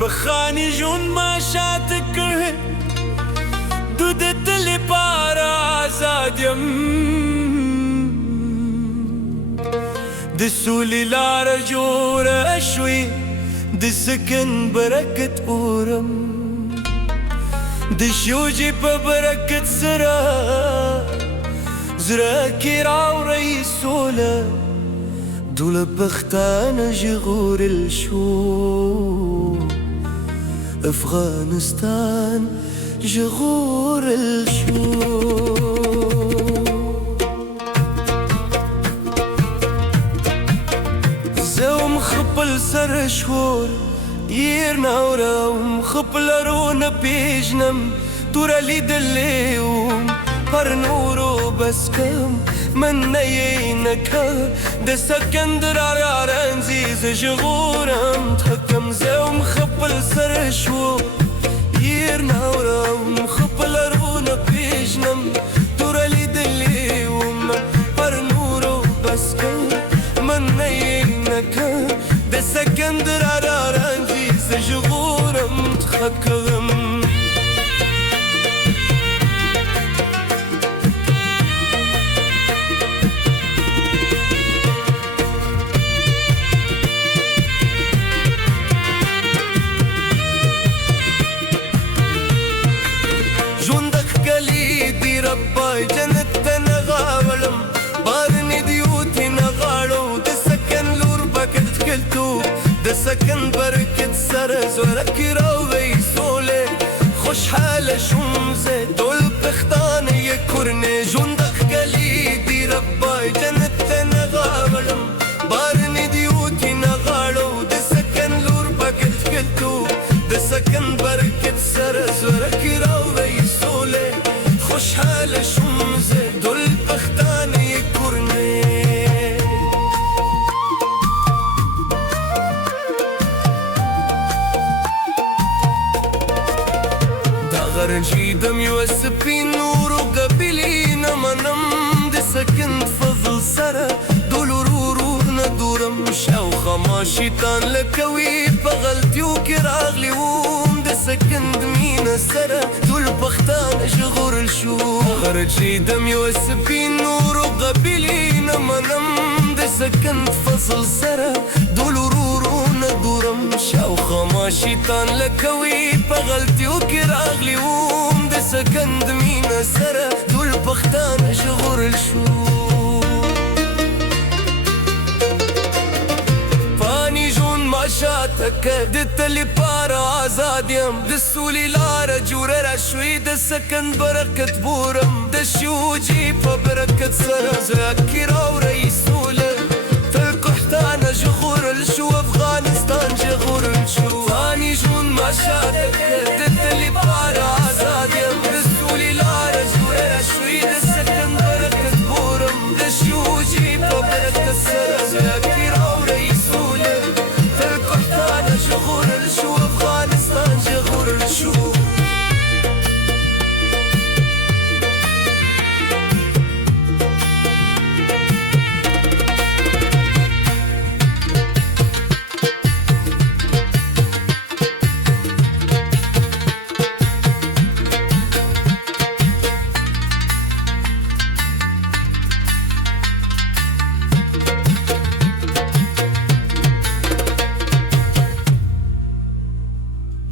بخانی جون ماشات کرد دودت لی پارا آزادیم دسولی لار جور اشوی دسکن برکت اورم دشوجی پا برکت سرا زراکی راو رئیسولا دول بختان جغور الشو أفغانستان جغور الشو زوم خبل سر شهور يرنا وراهم خبلرون بيجنم تورا لي دليوم پر نورو بس كم من نينك ده سكندر عراران زيز جغورم تحكم زوم خبل سر شو يرنا وراهم خبلرون بيجنم تورا لي دليوم پر نورو بس كم من نينك ده سكندر عراران زيز جغورم تحكم رباي جنت نغاولم بارني ديوتي نغالو دسكن لور بكت كلتو دسكن بركت سرز وركي راوي سولي خوش حالة شمزة دول بختاني يكورني جندك قليدي رباي جنت نغاولم بارني ديوتي نغالو دسكن لور بكت كلتو دسكن بركت سرز وركي راوي سولي خوش حال شمزه دل بختانی کرنه داغر جيدم يوسبي نور قبلي نمنم دي سكن فضل سرا دول رورنا دورم شاو خماشيتان لكوي بغلتي وكراغلي ووم دي سكن دمينا سرا دول بختان جغور الشو غرجي دم يوسبي نور وقبلي نمنم دي سكن فصل سرا دول رورونا دورم شاو خماشيتان لكوي بغلتي وكراغلي ووم دي سكن دمينا سرا دول بختان جغور الشو ماشاتك دت اللي بارا آزاديم دسولي لارا جورا شوي دسكن بركة بورم دشيو جيبا بركة سرا كيرا ورئيسولة تلقحتانا جغور الشو أفغانستان جغور الشو فاني جون ماشاتك دت اللي بارا